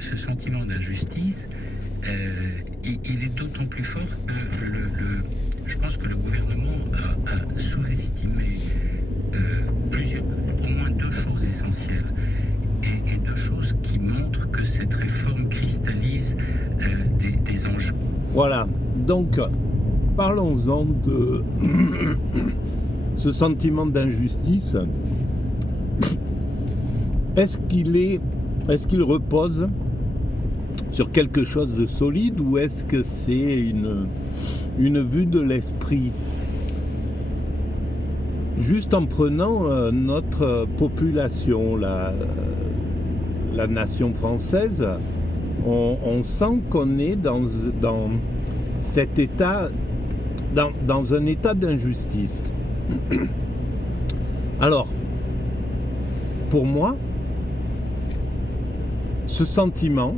ce sentiment d'injustice, il est d'autant plus fort que je pense que le gouvernement a sous-estimé au moins deux choses essentielles et deux choses qui montrent que cette réforme cristallise des enjeux. Voilà, donc parlons-en de ce sentiment d'injustice. Est-ce qu'il repose sur quelque chose de solide ou est-ce que c'est une vue de l'esprit? Juste en prenant notre population, la nation française, on sent qu'on est dans cet état, dans un état d'injustice. Alors, pour moi, ce sentiment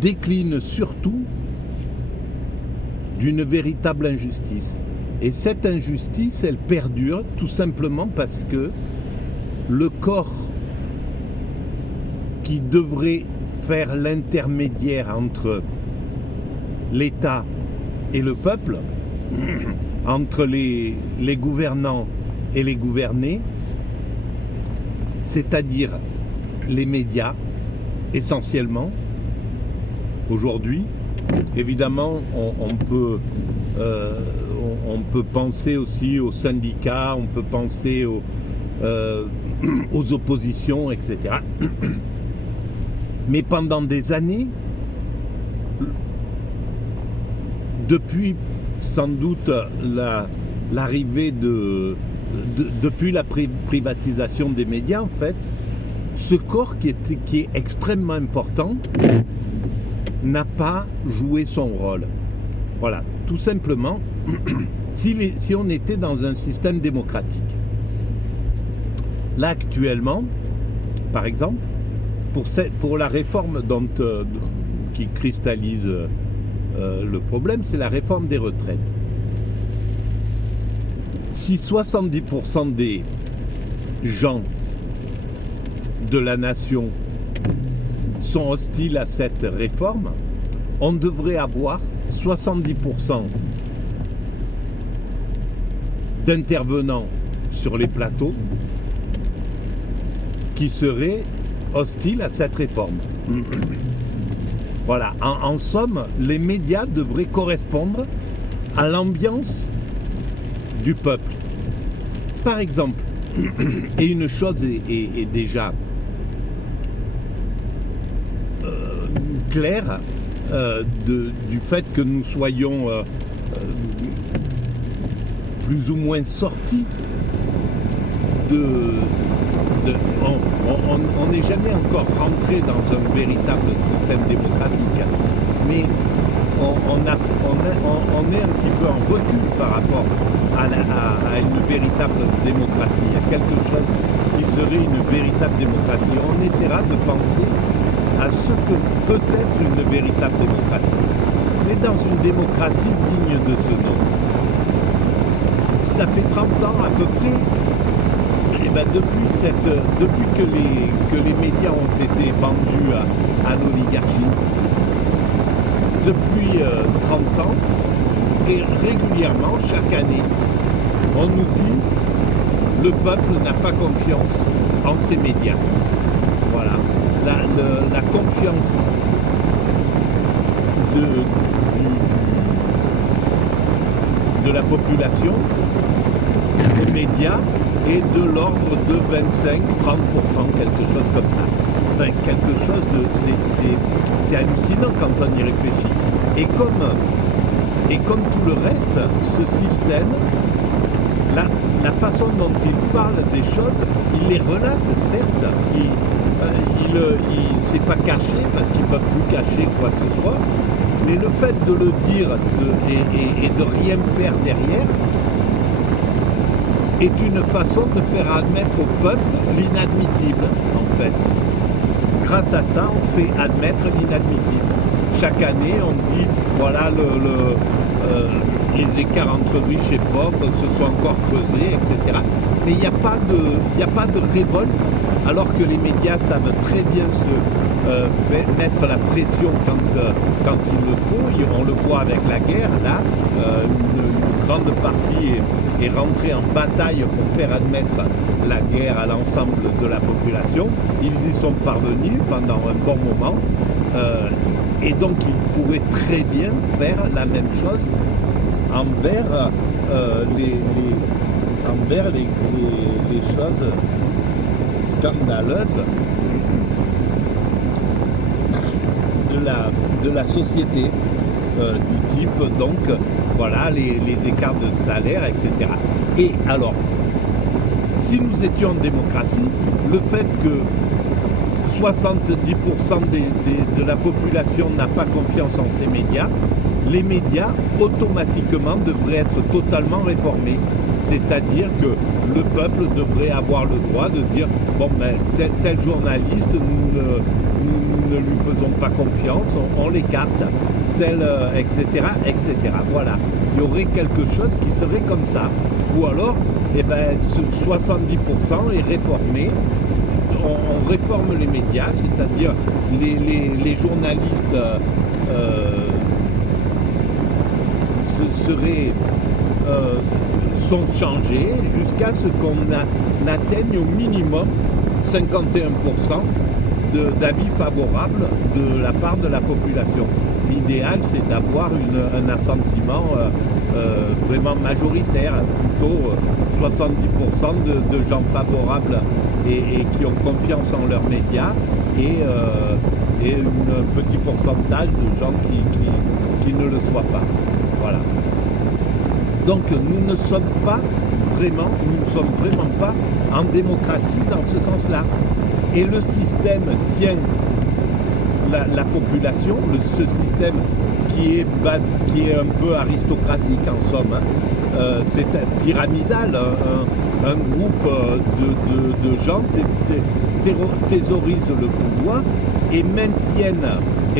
décline surtout d'une véritable injustice. Et cette injustice, elle perdure tout simplement parce que le corps qui devrait faire l'intermédiaire entre l'État et le peuple, entre les gouvernants et les gouvernés, c'est-à-dire les médias, essentiellement, aujourd'hui. Évidemment, on peut penser aussi aux syndicats, on peut penser aux oppositions, etc. Mais pendant des années, depuis sans doute l'arrivée depuis la privatisation des médias, en fait, ce corps qui est extrêmement important n'a pas joué son rôle. Voilà, tout simplement, si on était dans un système démocratique. Là, actuellement, par exemple, pour la réforme qui cristallise le problème, c'est la réforme des retraites. Si 70% des gens de la nation sont hostiles à cette réforme, on devrait avoir 70% d'intervenants sur les plateaux qui seraient hostiles à cette réforme. Voilà, en somme, les médias devraient correspondre à l'ambiance du peuple. Par exemple, et une chose est déjà claire, du fait que nous soyons plus ou moins sortis on n'est jamais encore rentré dans un véritable système démocratique, mais on est un petit peu en recul par rapport à une véritable démocratie, à quelque chose qui serait une véritable démocratie. On essaiera de penser à ce que peut être une véritable démocratie, mais dans une démocratie digne de ce nom. Ça fait 30 ans à peu près. Depuis que les médias ont été vendus à l'oligarchie, depuis 30 ans, et régulièrement, chaque année, on nous dit le peuple n'a pas confiance en ces médias. Voilà, la confiance de la population aux médias est de l'ordre de 25-30%, quelque chose comme ça. Enfin, quelque chose c'est hallucinant quand on y réfléchit. Et comme tout le reste, ce système, la façon dont il parle des choses, il les relate, certes, c'est pas caché parce qu'ils ne peuvent plus cacher quoi que ce soit, mais le fait de le dire et de rien faire derrière est une façon de faire admettre au peuple l'inadmissible, en fait. Grâce à ça, on fait admettre l'inadmissible. chaque année, on dit, voilà, les écarts entre riches et pauvres se sont encore creusés, etc. Mais il n'y a pas de révolte, alors que les médias savent très bien mettre la pression quand il le faut. On le voit avec la guerre, là, une grande partie est rentrée en bataille pour faire admettre la guerre à l'ensemble de la population. Ils y sont parvenus pendant un bon moment. Et donc ils pourraient très bien faire la même chose envers les choses scandaleuses de la société, du type, donc, voilà, les écarts de salaire, etc. Et alors, si nous étions en démocratie, le fait que 70% de la population n'a pas confiance en ces médias, les médias automatiquement devraient être totalement réformés. C'est-à-dire que le peuple devrait avoir le droit de dire bon ben tel journaliste, nous ne lui faisons pas confiance, on l'écarte, etc., etc. Voilà. Il y aurait quelque chose qui serait comme ça. Ou alors, eh ben, ce 70% est réformé. On réforme les médias, c'est-à-dire les journalistes sont changés jusqu'à ce qu'on atteigne au minimum 51% d'avis favorables de la part de la population. L'idéal, c'est d'avoir un assentiment vraiment majoritaire, plutôt 70% de gens favorables et qui ont confiance en leurs médias et un petit pourcentage de gens qui ne le soient pas. Voilà. Donc nous ne sommes vraiment pas en démocratie dans ce sens-là. Et le système tient la population, ce système qui est un peu aristocratique en somme, c'est pyramidal, un groupe de gens thésaurisent le pouvoir et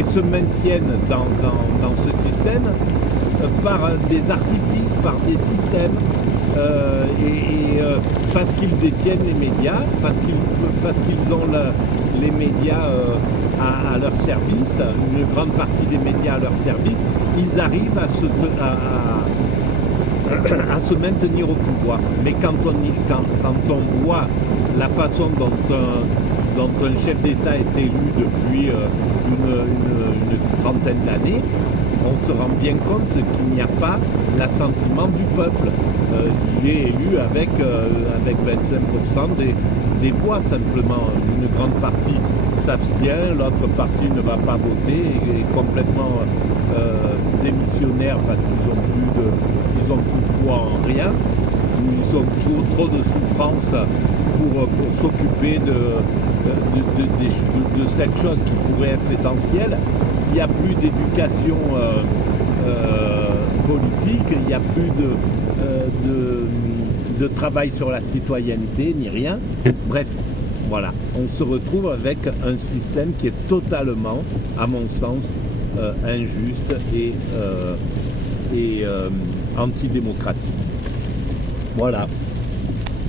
se maintiennent dans ce système par des artifices, par des systèmes, parce qu'ils détiennent les médias, parce qu'ils ont les médias à leur service, une grande partie des médias à leur service, ils arrivent à se maintenir au pouvoir. Mais quand on voit la façon dont un chef d'État est élu depuis une trentaine d'années, on se rend bien compte qu'il n'y a pas l'assentiment du peuple. Il est élu avec 25% des voix simplement. Une grande partie s'abstient, l'autre partie ne va pas voter, est complètement démissionnaire parce qu'ils ont plus foi en rien. Ils ont trop de souffrance pour s'occuper de cette chose qui pourrait être essentielle. Il n'y a plus d'éducation politique, il n'y a plus de travail sur la citoyenneté, ni rien. Bref, voilà, on se retrouve avec un système qui est totalement, à mon sens, injuste et antidémocratique. Voilà.